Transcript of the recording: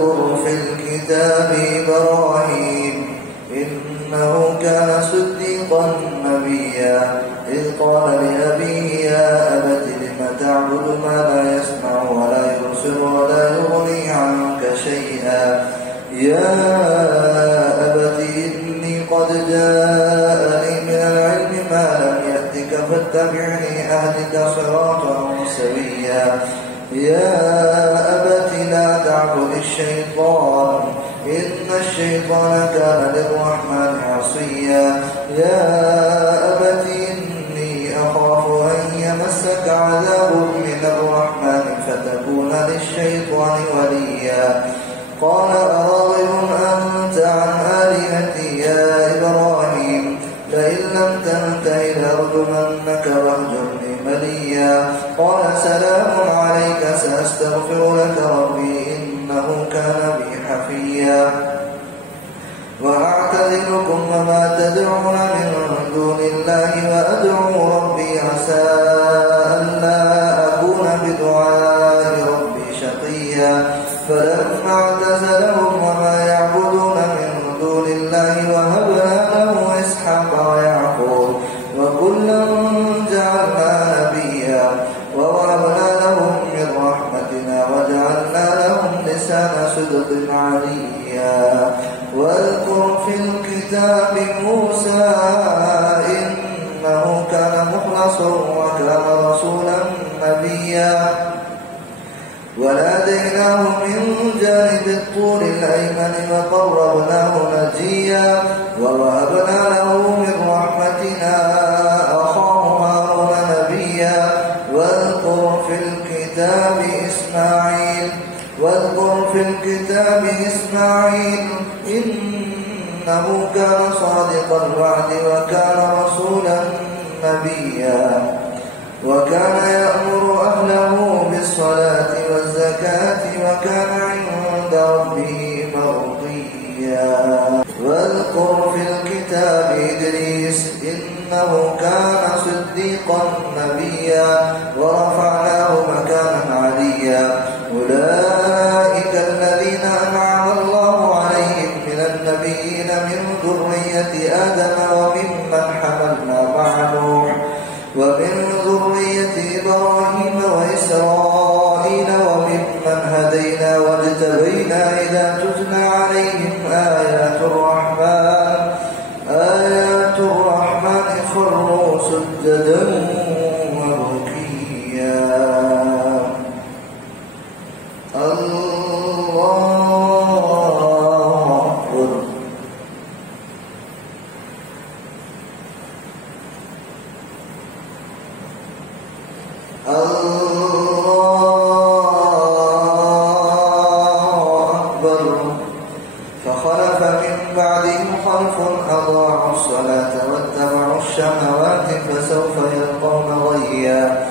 واذكر في الكتاب إبراهيم إنه كان صديقا نبيا إذ قال لأبيه يا أبت لم تعبد ما لا يسمع ولا يبصر ولا يغني عنك شيئا يا أبت إني قد جاءني من العلم ما لم يأتك فاتبعني أهدك صراطا سويا يا أبت لا تعبد الشيطان إن الشيطان كان للرحمن عصيا يا أبت إني أخاف أن يمسك عذاب من الرحمن فتكون للشيطان وليا قال أراغب أنت عن آلهتي يا إبراهيم لئن لم تنته لأرجمنك واهجرني مليا قال سلام عليك سأستغفر لك ربي إنه كان بي حفيا وأعتذركم وما تدعون من دون الله وأدعو ربي عسى ألا أكون بدعاء ربي شقيا فلما اعتزلهم وما يعبدون من دون الله وهبنا له إسحاق ويعقوب وكلا جعلنا نبيا ووهبنا لهم من رحمتنا وجعلنا لهم لسان صدق عليا واذكر في الكتاب موسى إنه كان مخلصا وكان رسولا نبيا وناديناه من جانب الطور الأيمن وقربناه نجيا ووهبنا له من رحمتنا أخاه هارون نبيا واذكر في الكتاب إسماعيل إنه كان صادق الوعد وكان رسولا نبيا وكان يأمر أهله بالصلاة والزكاة وكان عند ربه مرضيا واذكر في الكتاب إدريس إنه كان صديقا نبيا ورفعناه مكانا عليا أولئك الذين أنعم الله عليهم من النبيين من ذرية آدم وممن حملنا مع نوح ومن ذرية إبراهيم وإسرائيل وممن هدينا واجتبينا إذا تتلى عليهم آيات الرحمن خروا سجدا وبكيا الله أكبر فخلف من بعدهم خلف أضاعوا الصلاة واتبعوا الشهوات فسوف يلقون غيا